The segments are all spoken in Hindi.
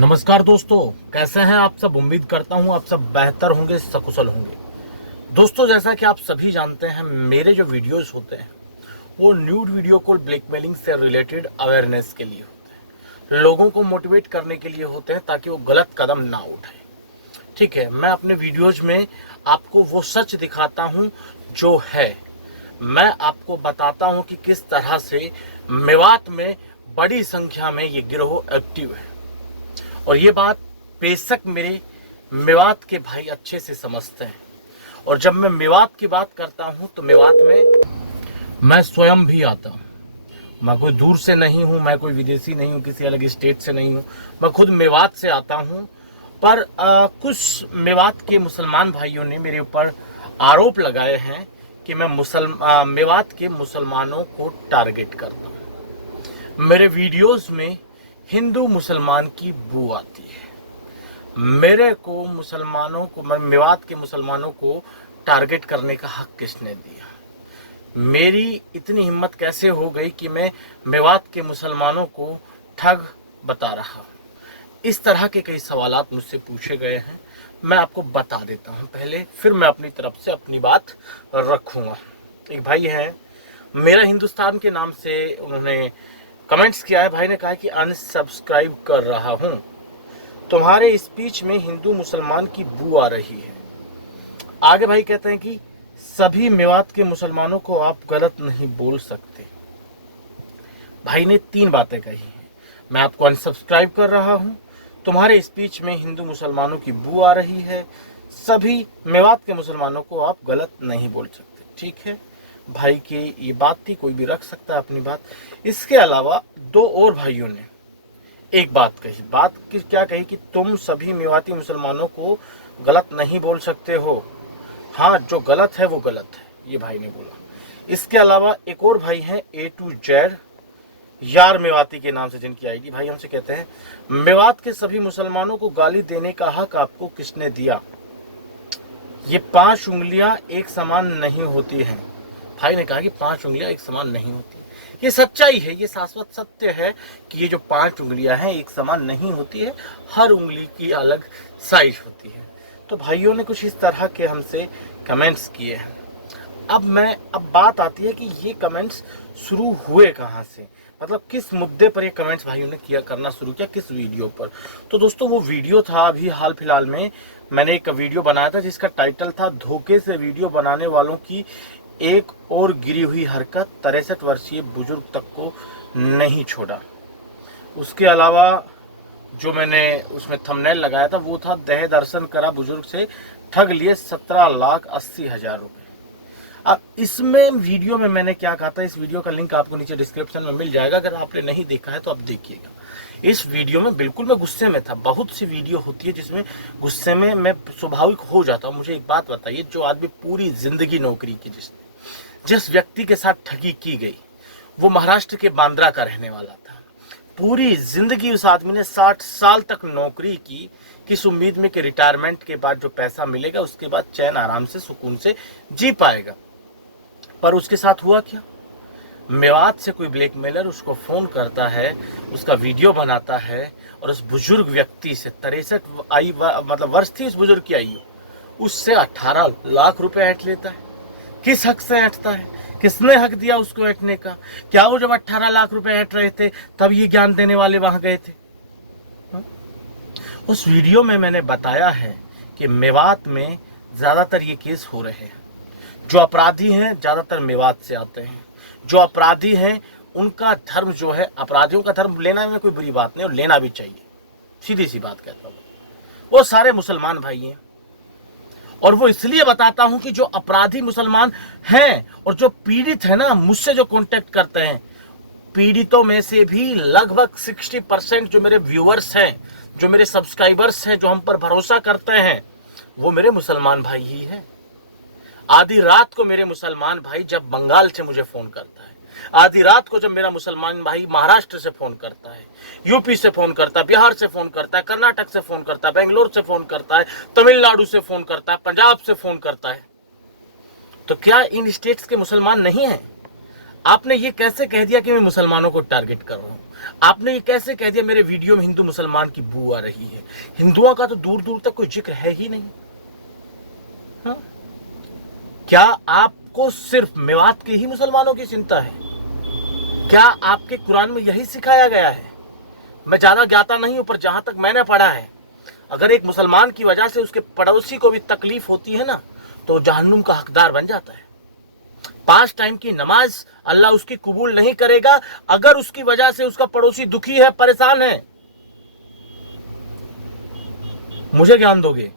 नमस्कार दोस्तों, कैसे हैं आप सब। उम्मीद करता हूं आप सब बेहतर होंगे, सकुशल होंगे। दोस्तों, जैसा कि आप सभी जानते हैं, मेरे जो वीडियोस होते हैं वो न्यूड वीडियो कॉल ब्लैकमेलिंग से रिलेटेड अवेयरनेस के लिए होते हैं, लोगों को मोटिवेट करने के लिए होते हैं ताकि वो गलत कदम ना उठाएं। ठीक है, मैं अपने वीडियोज में आपको वो सच दिखाता हूं जो है। मैं आपको बताता हूं कि किस तरह से मेवात में बड़ी संख्या में ये गिरोह एक्टिव है। और ये बात बेशक मेरे मेवात के भाई अच्छे से समझते हैं। और जब मैं मेवात की बात करता हूं तो मेवात में मैं स्वयं भी आता हूं। मैं कोई दूर से नहीं हूं, मैं कोई विदेशी नहीं हूं, किसी अलग स्टेट से नहीं हूं। मैं खुद मेवात से आता हूं। पर कुछ मेवात के मुसलमान भाइयों ने मेरे ऊपर आरोप लगाए हैं कि मैं मेवात के मुसलमानों को टारगेट करता हूं। मेरे वीडियोस में हिंदू मुसलमान की बू आती है। मेरे को मुसलमानों को, मेवात के मुसलमानों को टारगेट करने का हक किसने दिया? मेरी इतनी हिम्मत कैसे हो गई कि मैं मेवात के मुसलमानों को ठग बता रहा? इस तरह के कई सवालात मुझसे पूछे गए हैं। मैं आपको बता देता हूं पहले, फिर मैं अपनी तरफ से अपनी बात रखूंगा। एक भाई है, मेरा हिंदुस्तान के नाम से उन्होंने कमेंट्स किया है। भाई ने कहा कि अनसब्सक्राइब कर रहा हूं, तुम्हारे स्पीच में हिंदू मुसलमान की बू आ रही है। आगे भाई कहते हैं कि सभी मेवात के मुसलमानों को आप गलत नहीं बोल सकते। भाई ने 3 बातें कही हैं। मैं आपको अनसब्सक्राइब कर रहा हूं, तुम्हारे स्पीच में हिंदू मुसलमानों की बू आ रही है, सभी मेवात के मुसलमानों को आप गलत नहीं बोल सकते। ठीक है, भाई की ये बात थी, कोई भी रख सकता है अपनी बात। इसके अलावा 2 और भाइयों ने एक बात कही। बात क्या कही कि तुम सभी मेवाती मुसलमानों को गलत नहीं बोल सकते हो। हाँ, जो गलत है वो गलत है, ये भाई ने बोला। इसके अलावा एक और भाई हैं, A to Z यार मेवाती के नाम से, जिनकी आईडी भाई हमसे कहते हैं, मेवात के सभी मुसलमानों को गाली देने का हक आपको किसने दिया? ये 5 उंगलियां एक समान नहीं होती हैं। भाई ने कहा कि 5 उंगलियां एक समान नहीं होती। ये सच्चाई है, ये शाश्वत सत्य है कि ये जो 5 उंगलियां हैं एक समान नहीं होती है, हर उंगली की अलग साइज होती है। तो भाइयों ने कुछ इस तरह के हमसे कमेंट्स किए हैं। अब बात आती है कि ये कमेंट्स शुरू हुए कहाँ से, मतलब किस मुद्दे पर ये कमेंट्स भाइयों ने करना शुरू किया, किस वीडियो पर। तो दोस्तों, वो वीडियो था अभी हाल फिलहाल में मैंने एक वीडियो बनाया था जिसका टाइटल था, धोखे से वीडियो बनाने वालों की एक और गिरी हुई हरकत 63 वर्षीय बुजुर्ग तक को नहीं छोड़ा। उसके अलावा जो मैंने उसमें थंबनेल लगाया था वो था, देह दर्शन करा बुजुर्ग से, ठग लिए 17,80,000 रुपए। अब इसमें वीडियो में मैंने क्या कहा था, इस वीडियो का लिंक आपको नीचे डिस्क्रिप्शन में मिल जाएगा। अगर आपने नहीं देखा है तो आप देखिएगा। इस वीडियो में बिल्कुल मैं गुस्से में था। बहुत सी वीडियो होती है जिसमें गुस्से में मैं स्वाभाविक हो जाता हूँ। मुझे एक बात बताइए, जो आदमी पूरी जिंदगी नौकरी की, जिस व्यक्ति के साथ ठगी की गई, वो महाराष्ट्र के बांद्रा का रहने वाला था। पूरी जिंदगी उस आदमी ने 60 साल तक नौकरी की, किस उम्मीद में कि रिटायरमेंट के बाद जो पैसा मिलेगा उसके बाद चैन आराम से सुकून से जी पाएगा। पर उसके साथ हुआ क्या? मेवात से कोई ब्लैकमेलर उसको फोन करता है, उसका वीडियो बनाता है और उस बुजुर्ग व्यक्ति से 63 मतलब वर्ष थी उस बुजुर्ग की आयु, उससे 18 लाख रुपए ऐंठ लेता है। किस हक से ऐंठता है? किसने हक दिया उसको ऐंठने का? क्या वो जब 18 लाख रुपए ऐंठ रहे थे तब ये ज्ञान देने वाले वहां गए थे? उस वीडियो में मैंने बताया है कि मेवात में ज्यादातर ये केस हो रहे हैं। जो अपराधी हैं ज्यादातर मेवात से आते हैं। जो अपराधी हैं उनका धर्म जो है, अपराधियों का धर्म लेना में कोई बुरी बात नहीं, और लेना भी चाहिए, सीधी सी बात कहता हूं। वो सारे मुसलमान भाई हैं, और वो इसलिए बताता हूं कि जो अपराधी मुसलमान हैं और जो पीड़ित है ना, मुझसे जो कांटेक्ट करते हैं, पीड़ितों में से भी लगभग 60% जो मेरे व्यूअर्स हैं, जो मेरे सब्सक्राइबर्स हैं, जो हम पर भरोसा करते हैं, वो मेरे मुसलमान भाई ही हैं। आधी रात को मेरे मुसलमान भाई जब बंगाल से मुझे फोन करता है, आधी रात को जब मेरा मुसलमान भाई महाराष्ट्र से फोन करता है, यूपी से फोन करता है, बिहार से फोन करता है, कर्नाटक से फोन करता है, बेंगलोर से फोन करता है, तमिलनाडु से फोन करता है, पंजाब से फोन करता है, तो क्या इन स्टेट्स के मुसलमान नहीं हैं? आपने ये कैसे कह दिया कि मैं मुसलमानों को टारगेट कर रहा हूं? आपने ये कैसे कह दिया मेरे वीडियो में हिंदू मुसलमान की बू आ रही है? हिंदुओं का तो दूर दूर तक कोई जिक्र है ही नहीं। हाँ? क्या आपको सिर्फ मेवात के ही मुसलमानों की चिंता है? क्या आपके कुरान में यही सिखाया गया है? मैं ज्यादा ज्ञाता नहीं हूं, पर जहां तक मैंने पढ़ा है, अगर एक मुसलमान की वजह से उसके पड़ोसी को भी तकलीफ होती है ना, तो जहन्नुम का हकदार बन जाता है। 5 टाइम की नमाज अल्लाह उसकी कबूल नहीं करेगा अगर उसकी वजह से उसका पड़ोसी दुखी है, परेशान है। मुझे ज्ञान दोगे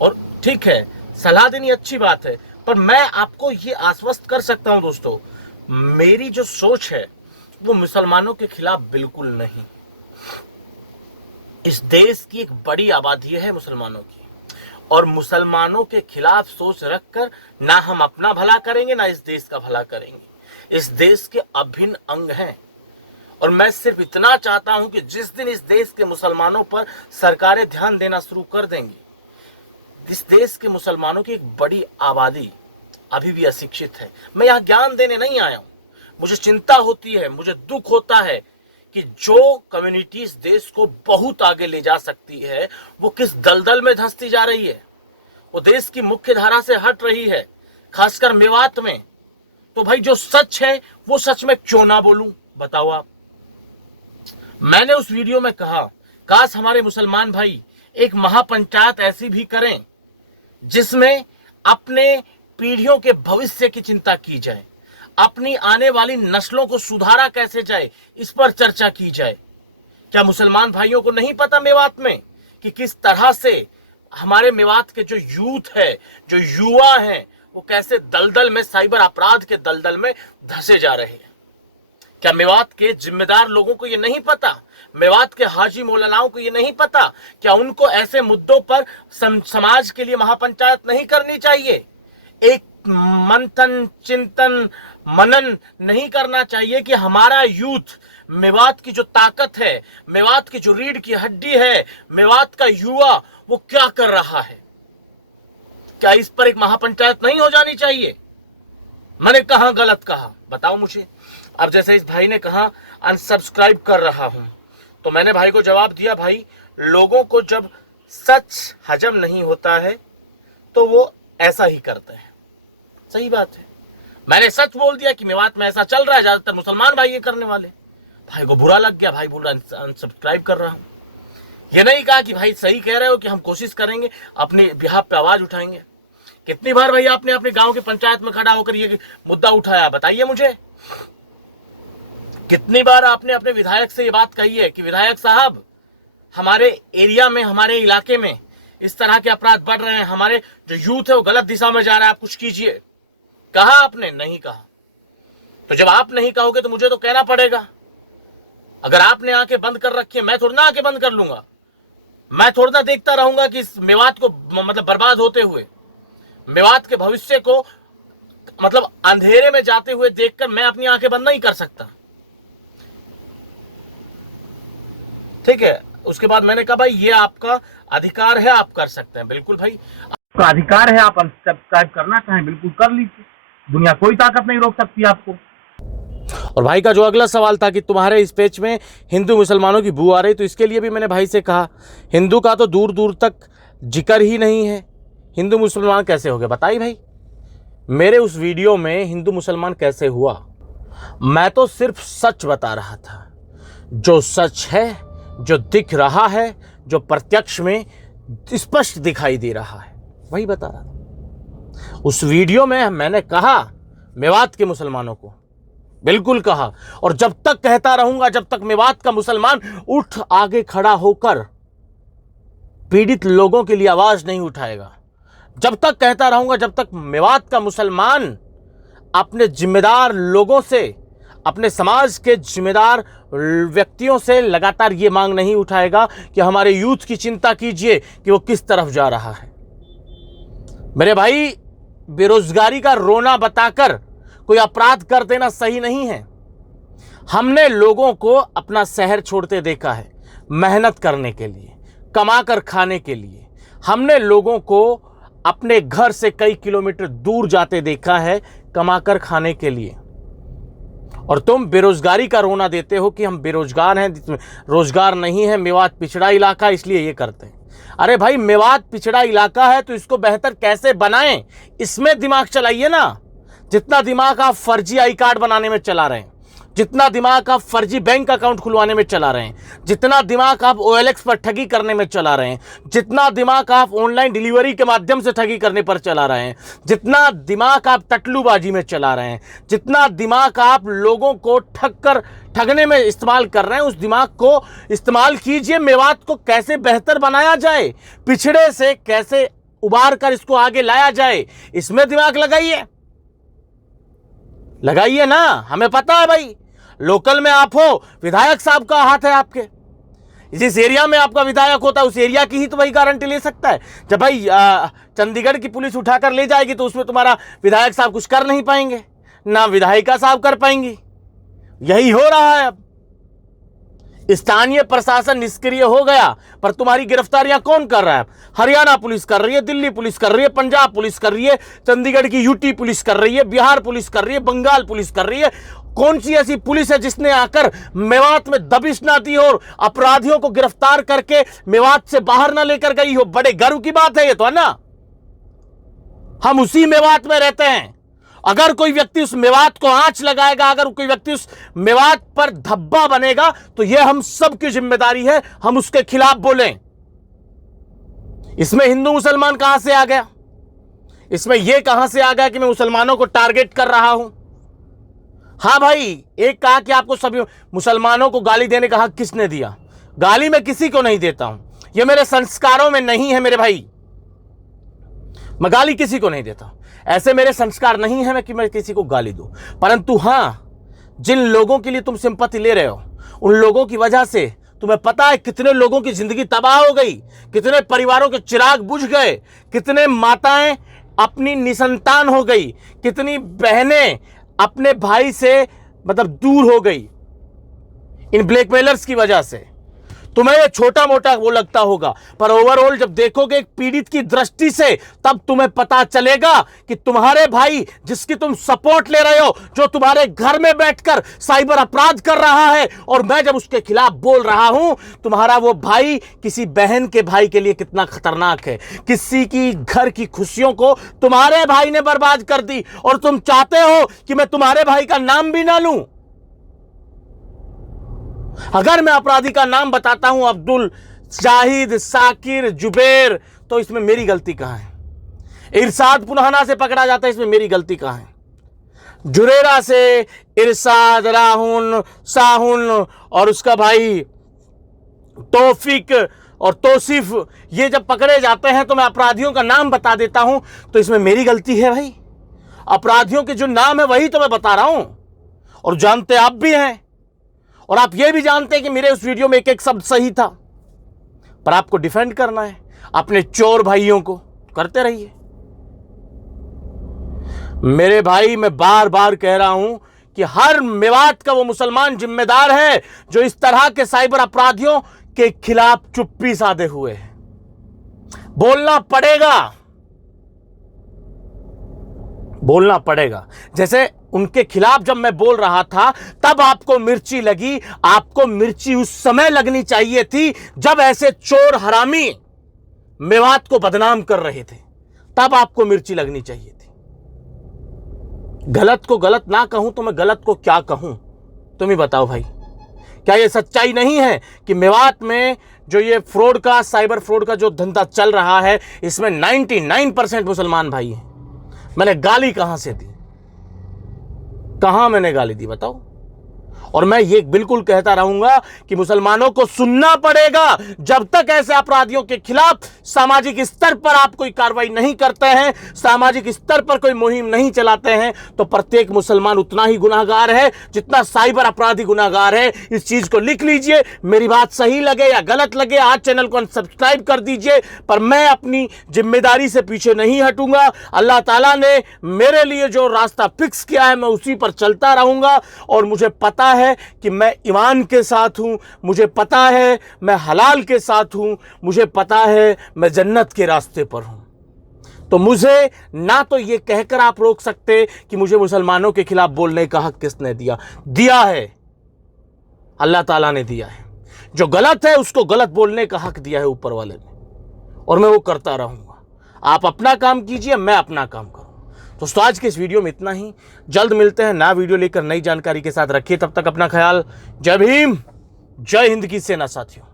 और ठीक है, सलाह देनी अच्छी बात है, पर मैं आपको ये आश्वस्त कर सकता हूं दोस्तों, मेरी जो सोच है वो मुसलमानों के खिलाफ बिल्कुल नहीं। इस देश की एक बड़ी आबादी है मुसलमानों की, और मुसलमानों के खिलाफ सोच रखकर ना हम अपना भला करेंगे ना इस देश का भला करेंगे। इस देश के अभिन्न अंग हैं, और मैं सिर्फ इतना चाहता हूं कि जिस दिन इस देश के मुसलमानों पर सरकारें ध्यान देना शुरू कर देंगी, इस देश के मुसलमानों की एक बड़ी आबादी अभी भी अशिक्षित है। मैं यहां ज्ञान देने नहीं आया हूं, मुझे चिंता होती है, मुझे दुख होता है कि जो कम्युनिटी इस देश को बहुत आगे ले जा सकती है वो किस दलदल में धंसती जा रही है। वो देश की मुख्य धारा से हट रही है, खासकर मेवात में। तो भाई जो सच है वो सच में क्यों ना बोलूं, बताओ आप। मैंने उस वीडियो में कहा, काश हमारे मुसलमान भाई एक महापंचायत ऐसी भी करें जिसमें अपने पीढ़ियों के भविष्य की चिंता की जाए, अपनी आने वाली नस्लों को सुधारा कैसे जाए इस पर चर्चा की जाए। क्या मुसलमान भाइयों को नहीं पता मेवात में कि किस तरह से हमारे मेवात के जो यूथ है, जो युवा हैं, वो कैसे दलदल में, साइबर अपराध के दलदल में धंसे जा रहे हैं? क्या मेवात के जिम्मेदार लोगों को ये नहीं पता? मेवात के हाजी मौलानाओं को ये नहीं पता? क्या उनको ऐसे मुद्दों पर समाज के लिए महापंचायत नहीं करनी चाहिए? एक मंथन, चिंतन, मनन नहीं करना चाहिए कि हमारा यूथ, मेवात की जो ताकत है, मेवात की जो रीढ़ की हड्डी है, मेवात का युवा, वो क्या कर रहा है? क्या इस पर एक महापंचायत नहीं हो जानी चाहिए? मैंने कहां गलत कहा, बताओ मुझे। अब जैसे इस भाई ने कहा अनसब्सक्राइब कर रहा हूं, तो मैंने भाई को जवाब दिया, भाई लोगों को जब सच हजम नहीं होता है तो वो ऐसा ही करते हैं। सही बात है, मैंने सच बोल दिया कि मेवात में ऐसा चल रहा है, ज्यादातर मुसलमान भाई ये करने वाले। भाई को बुरा लग गया, भाई बोल रहा अनसब्सक्राइब कर रहा हूं। ये नहीं कहा कि भाई सही कह रहे हो, कि हम कोशिश करेंगे, अपने बिहाफ पे आवाज उठाएंगे। कितनी बार भाई आपने अपने गांव की पंचायत में खड़ा होकर ये मुद्दा उठाया, बताइए मुझे। कितनी बार आपने अपने विधायक से ये बात कही है कि विधायक साहब, हमारे एरिया में, हमारे इलाके में इस तरह के अपराध बढ़ रहे हैं, हमारे जो यूथ है वो गलत दिशा में जा रहा है, आप कुछ कीजिए। कहा आपने? नहीं कहा। तो जब आप नहीं कहोगे तो मुझे तो कहना पड़ेगा। अगर आपने आंखें बंद कर रखी है, मैं थोड़ा ना आंखें बंद कर लूंगा। मैं थोड़ा ना देखता रहूंगा कि इस मेवात को मतलब बर्बाद होते हुए, मेवात के भविष्य को मतलब अंधेरे में जाते हुए देखकर मैं अपनी आंखें बंद नहीं कर सकता। ठीक है, उसके बाद मैंने कहा भाई ये आपका अधिकार है, आप कर सकते हैं। बिल्कुल भाई, आपका अधिकार है, आप अनसब्सक्राइब करना चाहें बिल्कुल कर लीजिए, दुनिया कोई ताकत नहीं रोक सकती आपको। और भाई का जो अगला सवाल था कि तुम्हारे इस पेज में हिंदू मुसलमानों की बू आ रही, तो इसके लिए भी मैंने भाई से कहा, हिंदू का तो दूर दूर तक जिक्र ही नहीं है, हिंदू मुसलमान कैसे हो गए? बताइए भाई, मेरे उस वीडियो में हिंदू मुसलमान कैसे हुआ? मैं तो सिर्फ सच बता रहा था, जो सच है, जो दिख रहा है, जो प्रत्यक्ष में स्पष्ट दिखाई दे रहा है, वही बता रहा था। उस वीडियो में मैंने कहा मेवात के मुसलमानों को, बिल्कुल कहा, और जब तक कहता रहूंगा, जब तक मेवात का मुसलमान उठ आगे खड़ा होकर पीड़ित लोगों के लिए आवाज नहीं उठाएगा, जब तक कहता रहूंगा, जब तक मेवात का मुसलमान अपने जिम्मेदार लोगों से, अपने समाज के जिम्मेदार व्यक्तियों से लगातार ये मांग नहीं उठाएगा कि हमारे यूथ की चिंता कीजिए कि वो किस तरफ जा रहा है। मेरे भाई, बेरोजगारी का रोना बताकर कोई अपराध कर देना सही नहीं है। हमने लोगों को अपना शहर छोड़ते देखा है मेहनत करने के लिए, कमाकर खाने के लिए। हमने लोगों को अपने घर से कई किलोमीटर दूर जाते देखा है कमाकर खाने के लिए। और तुम बेरोजगारी का रोना देते हो कि हम बेरोजगार हैं, रोजगार नहीं है, मेवात पिछड़ा इलाका इसलिए ये करते हैं। अरे भाई, मेवात पिछड़ा इलाका है तो इसको बेहतर कैसे बनाएं, इसमें दिमाग चलाइए ना। जितना दिमाग आप फर्जी आई कार्ड बनाने में चला रहे हैं, जितना दिमाग आप फर्जी बैंक अकाउंट खुलवाने में चला रहे हैं, जितना दिमाग आप OLX पर ठगी करने में चला रहे हैं, जितना दिमाग आप ऑनलाइन डिलीवरी के माध्यम से ठगी करने पर चला रहे हैं, जितना दिमाग आप टटलूबाजी में चला रहे हैं, जितना दिमाग आप लोगों को ठगने में इस्तेमाल कर रहे हैं, उस दिमाग को इस्तेमाल कीजिए मेवात को कैसे बेहतर बनाया जाए, पिछड़े से कैसे उबार कर इसको आगे लाया जाए, इसमें दिमाग लगाइए ना। हमें पता है भाई, लोकल में आप हो, विधायक साहब का हाथ है आपके, जिस एरिया में आपका विधायक होता है उस एरिया की ही तो भाई गारंटी ले सकता है। जब भाई चंडीगढ़ की पुलिस उठाकर ले जाएगी तो उसमें तुम्हारा विधायक साहब कुछ कर नहीं पाएंगे, ना विधायिका साहब कर पाएंगी। यही हो रहा है अब। स्थानीय प्रशासन निष्क्रिय हो गया, पर तुम्हारी गिरफ्तारियां कौन कर रहा है? हरियाणा पुलिस कर रही है, दिल्ली पुलिस कर रही है, पंजाब पुलिस कर रही है, चंडीगढ़ की UT पुलिस कर रही है, बिहार पुलिस कर रही है, बंगाल पुलिस कर रही है। कौन सी ऐसी पुलिस है जिसने आकर मेवात में दबिश ना दी और अपराधियों को गिरफ्तार करके मेवात से बाहर ना लेकर गई हो? बड़े गर्व की बात है ये तो, है ना। हम उसी मेवात में रहते हैं। अगर कोई व्यक्ति उस मेवात को आंच लगाएगा, अगर कोई व्यक्ति उस मेवात पर धब्बा बनेगा, तो यह हम सबकी जिम्मेदारी है, हम उसके खिलाफ बोलें। इसमें हिंदू मुसलमान कहां से आ गया? इसमें यह कहां से आ गया कि मैं मुसलमानों को टारगेट कर रहा हूं? हां भाई, एक कहा कि आपको सभी मुसलमानों को गाली देने का हक किसने दिया? गाली मैं किसी को नहीं देता हूं, यह मेरे संस्कारों में नहीं है मेरे भाई। मैं गाली किसी को नहीं देता, ऐसे मेरे संस्कार नहीं है कि मैं किसी को गाली दूं। परंतु हां, जिन लोगों के लिए तुम सिंपैथी ले रहे हो, उन लोगों की वजह से तुम्हें पता है कितने लोगों की जिंदगी तबाह हो गई, कितने परिवारों के चिराग बुझ गए, कितने माताएं अपनी निसंतान हो गई, कितनी बहनें अपने भाई से दूर हो गई इन ब्लैकमेलर्स की वजह से। तुम्हें ये छोटा मोटा वो लगता होगा, पर ओवरऑल जब देखोगे एक पीड़ित की दृष्टि से, तब तुम्हें पता चलेगा कि तुम्हारे भाई जिसकी तुम सपोर्ट ले रहे हो, जो तुम्हारे घर में बैठकर साइबर अपराध कर रहा है, और मैं जब उसके खिलाफ बोल रहा हूं, तुम्हारा वो भाई किसी बहन के भाई के लिए कितना खतरनाक है। किसी की घर की खुशियों को तुम्हारे भाई ने बर्बाद कर दी, और तुम चाहते हो कि मैं तुम्हारे भाई का नाम भी ना लूं। अगर मैं अपराधी का नाम बताता हूं, अब्दुल, शाहिद, साकिर, जुबैर, तो इसमें मेरी गलती कहां है? इरशाद पुनाना से पकड़ा जाता है, इसमें मेरी गलती कहां है? जुरेरा से इरशाद, राहुल, साहुल और उसका भाई तौफीक और तौसीफ, ये जब पकड़े जाते हैं तो मैं अपराधियों का नाम बता देता हूं, तो इसमें मेरी गलती है भाई। अपराधियों के जो नाम है वही तो मैं बता रहा हूं, और जानते आप भी हैं, और आप ये भी जानते हैं कि मेरे उस वीडियो में एक एक शब्द सही था, पर आपको डिफेंड करना है अपने चोर भाइयों को, करते रहिए। मेरे भाई, मैं बार बार कह रहा हूं कि हर मेवात का वो मुसलमान जिम्मेदार है जो इस तरह के साइबर अपराधियों के खिलाफ चुप्पी साधे हुए है। बोलना पड़ेगा। जैसे उनके खिलाफ जब मैं बोल रहा था, तब आपको मिर्ची लगी। आपको मिर्ची उस समय लगनी चाहिए थी जब ऐसे चोर हरामी मेवात को बदनाम कर रहे थे, तब आपको मिर्ची लगनी चाहिए थी। गलत को गलत ना कहूं तो मैं गलत को क्या कहूं? तुम ही बताओ भाई। क्या यह सच्चाई नहीं है कि मेवात में जो ये फ्रॉड का, साइबर फ्रॉड का जो धंधा चल रहा है, इसमें 99% मुसलमान भाई हैं? मैंने गाली कहां से दी? कहां मैंने गाली दी बताओ? और मैं ये बिल्कुल कहता रहूंगा कि मुसलमानों को सुनना पड़ेगा। जब तक ऐसे अपराधियों के खिलाफ सामाजिक स्तर पर आप कोई कार्रवाई नहीं करते हैं, सामाजिक स्तर पर कोई मुहिम नहीं चलाते हैं, तो प्रत्येक मुसलमान उतना ही गुनाहगार है जितना साइबर अपराधी गुनाहगार है। इस चीज को लिख लीजिए। मेरी बात सही लगे या गलत लगे, आज चैनल को अनसब्सक्राइब कर दीजिए, पर मैं अपनी जिम्मेदारी से पीछे नहीं हटूंगा। अल्लाह ताला ने मेरे लिए जो रास्ता फिक्स किया है, मैं उसी पर चलता रहूंगा। और मुझे पता है कि मैं ईमान के साथ हूं, मुझे पता है मैं हलाल के साथ हूं, मुझे पता है मैं जन्नत के रास्ते पर हूं। तो मुझे ना तो ये कहकर आप रोक सकते कि मुझे मुसलमानों के खिलाफ बोलने का हक किसने दिया। दिया है अल्लाह ताला ने दिया है। जो गलत है उसको गलत बोलने का हक दिया है ऊपर वाले ने, और मैं वो करता रहूंगा। आप अपना काम कीजिए, मैं अपना काम करूँ। दोस्तों आज के इस वीडियो में इतना ही। जल्द मिलते हैं नया वीडियो लेकर नई जानकारी के साथ। रखिए तब तक अपना ख्याल। जय भीम, जय हिंद की सेना साथियों।